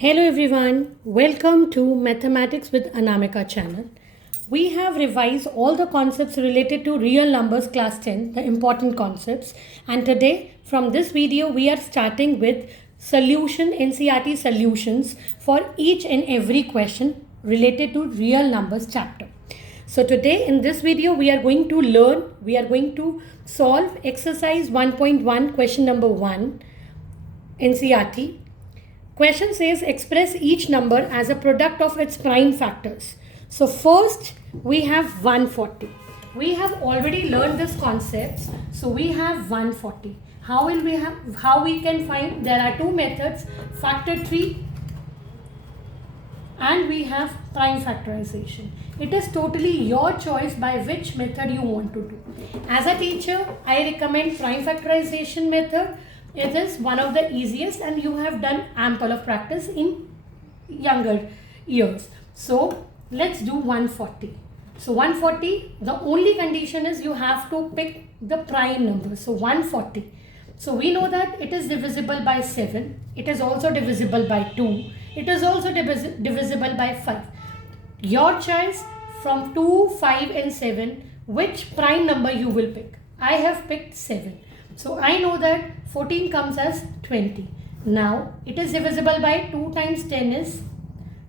Hello everyone, welcome to Mathematics with Anamika channel. We have revised all the concepts related to real numbers class 10, the important concepts. And today from this video we are starting with NCERT solutions for each and every question related to real numbers chapter. So today in this video we are going to solve exercise 1.1 question number 1 NCERT. Question says express each number as a product of its prime factors. So first we have 140. We have already learned this concept. So we have 140. How we can find? There are two methods, factor 3 and we have prime factorization. It is totally your choice by which method you want to do. As a teacher, I recommend prime factorization method. It is one of the easiest and you have done ample of practice in younger years. So let's do 140. So 140, the only condition is you have to pick the prime number. So 140. So we know that it is divisible by 7. It is also divisible by 2. It is also divisible by 5. Your choice from 2, 5 and 7, which prime number you will pick. I have picked 7. So I know that 14 comes as 20. Now it is divisible by 2 times 10 is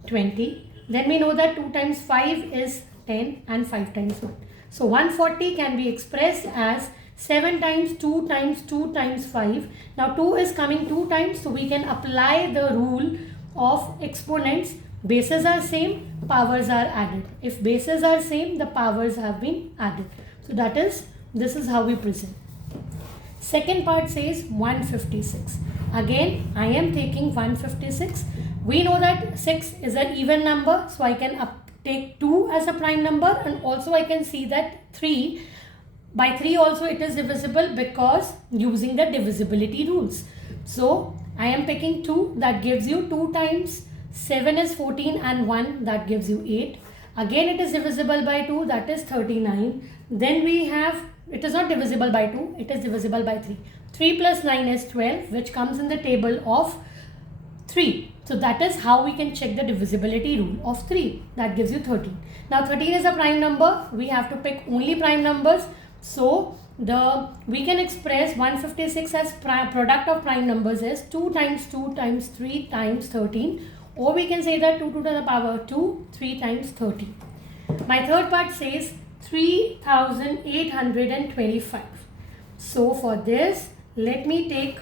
20. Then we know that 2 times 5 is 10 and 5 times 1. So 140 can be expressed as 7 times 2 times 2 times 5. Now 2 is coming 2 times, so we can apply the rule of exponents. Bases are same, powers are added. If bases are same, the powers have been added. So this is how we present. Second part says 156. Again, I am taking 156. We know that 6 is an even number, so I can take 2 as a prime number, and also I can see that 3. By 3 also it is divisible because using the divisibility rules. So I am picking 2, that gives you 2 times 7 is 14 and 1, that gives you 8. Again it is divisible by 2, that is 39. Then we have, it is not divisible by 2, it is divisible by 3. 3 plus 9 is 12, which comes in the table of 3. So that is how we can check the divisibility rule of 3. That gives you 13. Now 13 is a prime number. We have to pick only prime numbers. So we can express 156 as product of prime numbers as 2 times 2 times 3 times 13. Or we can say that 2 to the power 2, 3 times 13. My third part says 3825. So for this, let me take,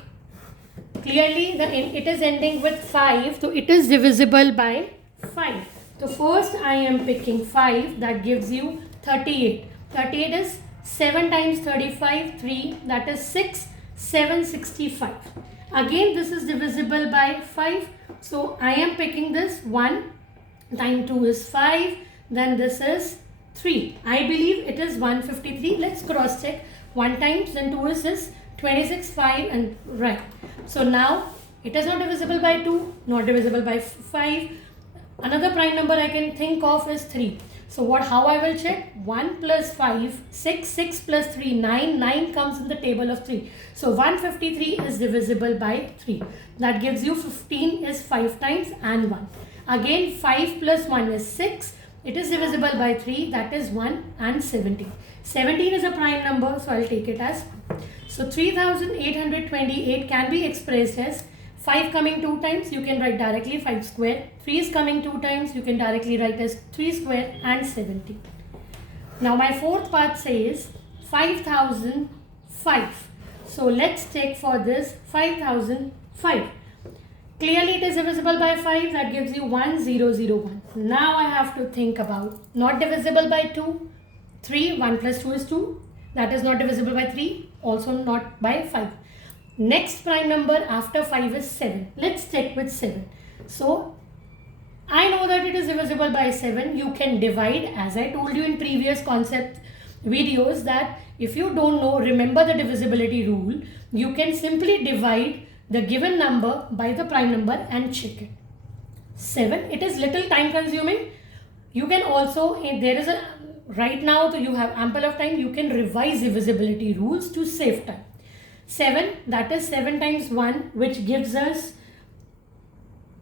clearly it is ending with 5, so it is divisible by 5. So first I am picking 5, that gives you 38. 38 is 7 times 35, 3, that is 6, 765. Again this is divisible by 5, so I am picking this 1 times 2 is 5, then this is 3. I believe it is 153. Let's cross check. 1 times then 2 is 26, 5 and right. So now it is not divisible by 2, not divisible by 5. Another prime number I can think of is 3. So how I will check? 1 plus 5, 6, 6 plus 3, 9, 9 comes in the table of 3. So 153 is divisible by 3. That gives you 15 is 5 times and 1. Again 5 plus 1 is 6. It is divisible by 3, that is 1 and 17. 17 is a prime number, so I'll take it as 1. So 3828 can be expressed as 5 coming 2 times, you can write directly 5 square. 3 is coming 2 times, you can directly write as 3 square and 17. Now my fourth part says 5005. So let's take for this 5005. Clearly it is divisible by 5, that gives you 1001. Now I have to think about not divisible by 2, 3, 1 plus 2 is 2. That is not divisible by 3, also not by 5. Next prime number after 5 is 7. Let's check with 7. So I know that it is divisible by 7. You can divide, as I told you in previous concept videos, that if you don't know, remember the divisibility rule, you can simply divide the given number by the prime number and check it. 7, it is little time consuming. You can also, right now you have ample of time, you can revise divisibility rules to save time. 7, that is 7 times 1, which gives us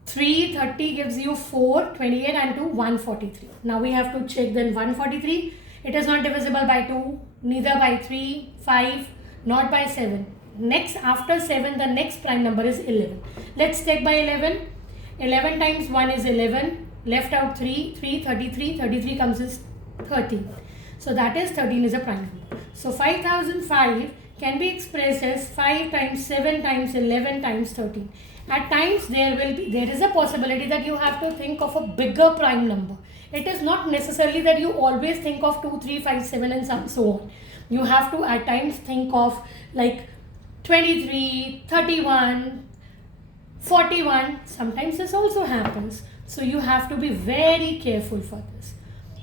330 gives you 4, 28 and 2, 143. Now we have to check then 143. It is not divisible by 2, neither by 3, 5, not by 7. Next, after 7, the next prime number is 11. Let's take by 11. 11 times 1 is 11. Left out 3, 3, 33. 33 comes as 13. So that is 13 is a prime number. So 5005 can be expressed as 5 times 7 times 11 times 13. At times there is a possibility that you have to think of a bigger prime number. It is not necessarily that you always think of 2, 3, 5, 7 and so on. You have to at times think of like 23, 31, 41. Sometimes this also happens. So you have to be very careful for this.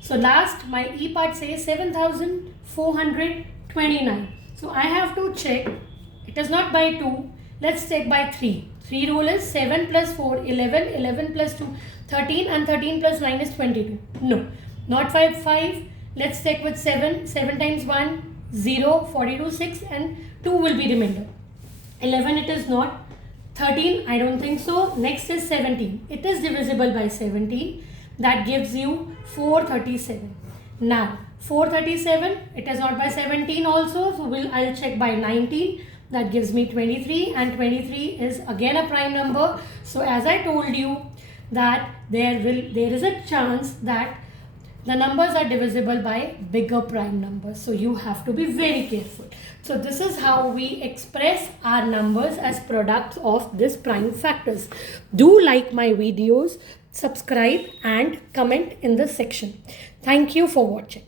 So last, my E part says 7429. So I have to check. It is not by 2. Let's check by 3. 3 rule is 7 plus 4, 11, 11 plus 2, 13 and 13 plus 9 is 22. No, not 5, 5. Let's check with 7. 7 times 1, 0, 42, 6 and 2 will be remainder. 11 it is not. 13 I don't think so. Next is 17. It is divisible by 17. That gives you 437. Now 437 it is not by 17 also. So I'll check by 19. That gives me 23 and 23 is again a prime number. So as I told you that there is a chance that the numbers are divisible by bigger prime numbers. So you have to be very careful. So this is how we express our numbers as products of this prime factors. Do like my videos, subscribe and comment in the section. Thank you for watching.